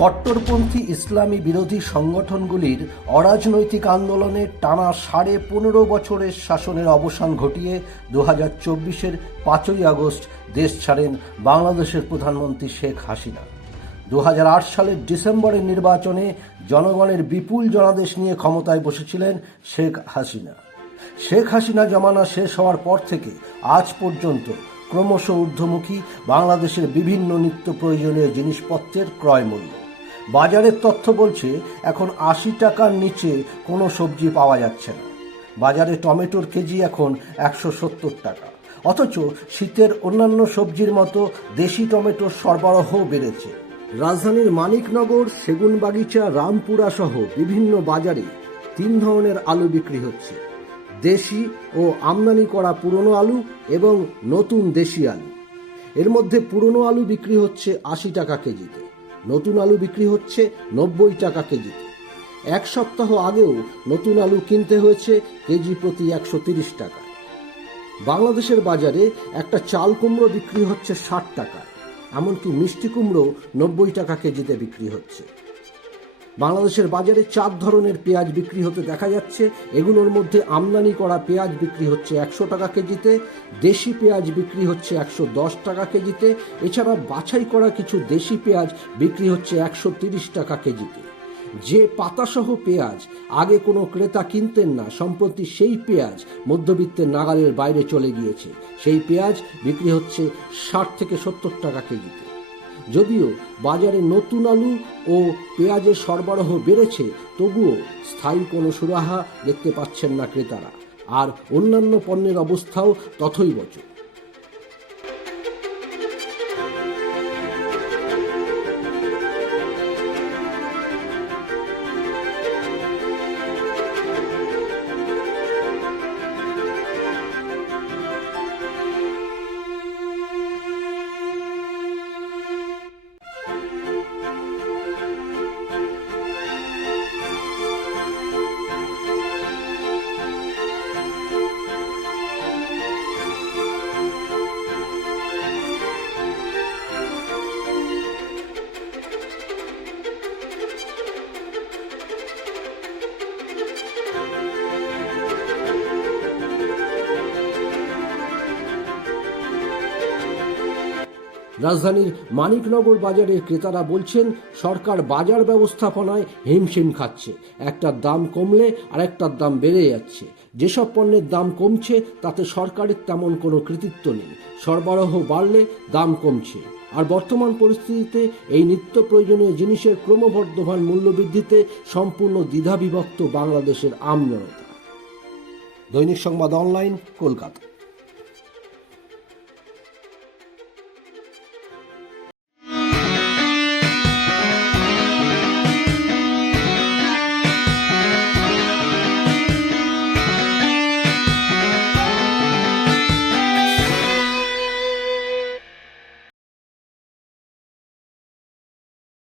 কট্টরপন্থী ইসলামী বিরোধী সংগঠনগুলির অরাজনৈতিক আন্দোলনে টানা সাড়ে পনেরো বছরের শাসনের অবসান ঘটিয়ে দু হাজার চব্বিশের পাঁচই আগস্ট দেশ ছাড়েন বাংলাদেশের প্রধানমন্ত্রী শেখ হাসিনা। দু হাজার আট সালের ডিসেম্বরের নির্বাচনে জনগণের বিপুল জনাদেশ নিয়ে ক্ষমতায় বসেছিলেন শেখ হাসিনা। শেখ হাসিনা জমানা শেষ হওয়ার পর থেকে আজ পর্যন্ত ক্রমশ ঊর্ধ্বমুখী বাংলাদেশের বিভিন্ন নিত্য প্রয়োজনীয় জিনিসপত্রের ক্রয় মূল্য বাজারের তথ্য বলছে, এখন আশি টাকার নিচে কোনো সবজি পাওয়া যাচ্ছে না। বাজারে টমেটোর কেজি এখন একশো সত্তর টাকা। অথচ শীতের অন্যান্য সবজির মতো দেশি টমেটোর সরবরাহ বেড়েছে। রাজধানীর মানিকনগর, সেগুনবাগিচা, রামপুরা সহ বিভিন্ন বাজারে তিন ধরনের আলু বিক্রি হচ্ছে। দেশি ও আমদানি করা পুরনো আলু এবং নতুন দেশি আলু। এর মধ্যে পুরনো আলু বিক্রি হচ্ছে আশি টাকা কেজিতে। নতুন আলু বিক্রি হচ্ছে নব্বই টাকা কেজিতে এক সপ্তাহ আগেও নতুন আলু কিনতে হয়েছে কেজি প্রতি একশো তিরিশ টাকা। বাংলাদেশের বাজারে একটা চাল কুমড়ো বিক্রি হচ্ছে ষাট টাকা, এমনকি মিষ্টি কুমড়ো নব্বই টাকা কেজিতে বিক্রি হচ্ছে। বাংলাদেশের বাজারে চার ধরনের পেঁয়াজ বিক্রি হতে দেখা যাচ্ছে। এগুলোর মধ্যে আমদানি করা পেঁয়াজ বিক্রি হচ্ছে একশো টাকা কেজিতে, দেশি পেঁয়াজ বিক্রি হচ্ছে একশো দশ টাকা কেজিতে, এছাড়া বাছাই করা কিছু দেশি পেঁয়াজ বিক্রি হচ্ছে একশো তিরিশ টাকা কেজিতে। যে পাতাসহ পেঁয়াজ আগে কোনো ক্রেতা কিনতেন না, সম্প্রতি সেই পেঁয়াজ মধ্যবিত্তের নাগালের বাইরে চলে গিয়েছে। সেই পেঁয়াজ বিক্রি হচ্ছে ষাট থেকে সত্তর টাকা কেজিতে। যদিও বাজারে নতুন আলু ও পেঁয়াজের সরবরাহ বেড়েছে, তবুও স্থায়ী কোনো সুরাহা দেখতে পাচ্ছেন না ক্রেতারা। আর অন্যান্য পণ্যের অবস্থাও তথৈবচ। রাজধানীর মানিকনগর বাজারের ক্রেতারা বলছেন, সরকার বাজার ব্যবস্থাপনায় হিমশিম খাচ্ছে। একটার দাম কমলে আরেকটার দাম বেড়ে যাচ্ছে। যেসব পণ্যের দাম কমছে, তাতে সরকারের তেমন কোনো কৃতিত্ব নেই। সরবরাহ বাড়লে দাম কমছে। আর বর্তমান পরিস্থিতিতে এই নিত্য প্রয়োজনীয় জিনিসের ক্রমবর্ধমান মূল্যবৃদ্ধিতে সম্পূর্ণ দ্বিধাবিভক্ত বাংলাদেশের আমজনতা। দৈনিক সংবাদ অনলাইন, কলকাতা।